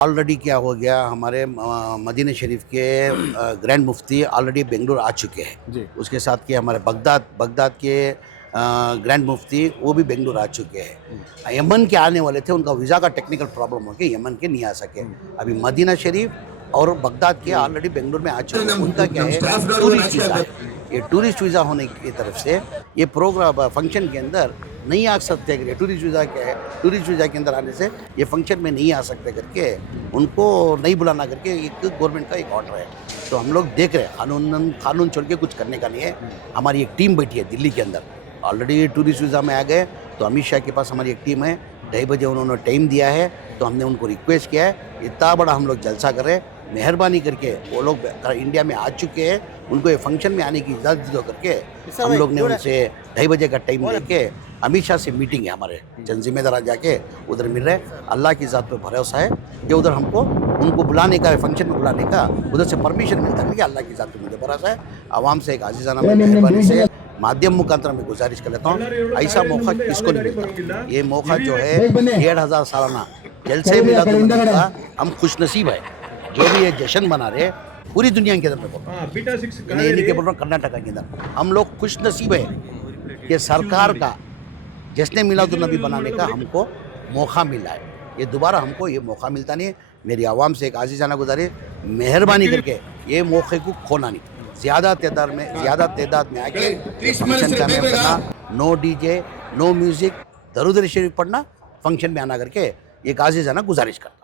Already क्या हो गया, हमारे मदीना शरीफ के ग्रैंड मुफ्ती ऑलरेडी बेंगलुरु आ चुके हैं जी। उसके साथ के हमारे बगदाद के ग्रैंड मुफ्ती वो भी बेंगलुरु आ चुके हैं। यमन के आने वाले थे, उनका वीज़ा का टेक्निकल प्रॉब्लम हो गया, यमन के नहीं आ सके। अभी मदीना शरीफ और बगदाद के ऑलरेडी बेंगलुरु में आ चुके हैं। उनका क्या है, टूरिस्ट वीज़ा है। ये टूरिस्ट वीज़ा होने की तरफ से ये प्रोग्राम फंक्शन के अंदर नहीं आ सकते। टूरिस्ट वीज़ा क्या है, टूरिस्ट वीज़ा के अंदर आने से ये फंक्शन में नहीं आ सकते करके उनको नहीं बुलाना करके एक गवर्नमेंट का एक ऑर्डर है। तो हम लोग देख रहे हैं, कानून छोड़ के कुछ करने का नहीं है। हमारी एक टीम बैठी है दिल्ली के अंदर, ऑलरेडी टूरिस्ट वीज़ा में आ गए। तो अमित शाह के पास हमारी एक टीम है, 2:30 बजे उन्होंने टाइम दिया है। तो हमने उनको रिक्वेस्ट किया है, इतना बड़ा हम लोग जलसा कर रहे हैं, मेहरबानी करके वो लोग इंडिया में आ चुके हैं, उनको ये फंक्शन में आने की इजाज़त दो करके हम लोग ने उनसे 2:30 बजे का टाइम लेके अमित शाह से मीटिंग है। हमारे चंद जिम्मेदार जाके उधर मिल रहे हैं। अल्लाह की ज़ात पे भरोसा है कि उधर हमको उनको बुलाने का, फंक्शन में बुलाने का उधर से परमिशन मिलता है। अल्लाह की ज़ात पे मुझे भरोसा है। आवाम से एक आजीज़ाना मेहरबानी से माध्यम मुखांतर में गुजारिश कर लेता हूँ, ऐसा मौका किसको नहीं मिलता। ये मौका जो है 1500 सालाना जलसे मिलादुन्नबी का हम खुशनसीब है। जो भी ये जश्न मना रहे पूरी दुनिया के अंदर में बोल रहा हूँ, ये नहीं के बोल रहा हूँ, कर्नाटका के अंदर हम लोग खुशनसीब है कि सरकार का जश्न मिलादुन्नबी बनाने का हमको मौका मिला है। ये दोबारा हमको ये मौका मिलता नहीं है। मेरी आवाम से एक आजीज़ाना गुजारिश, मेहरबानी करके ये मौके को खोना नहीं। ज़्यादा तादाद में आके ये फंक्शन का में करना, नो डीजे, नो म्यूज़िक, दरूद शरीफ पढ़ना, फंक्शन में आना करके एक आजीज़ाना गुजारिश करता।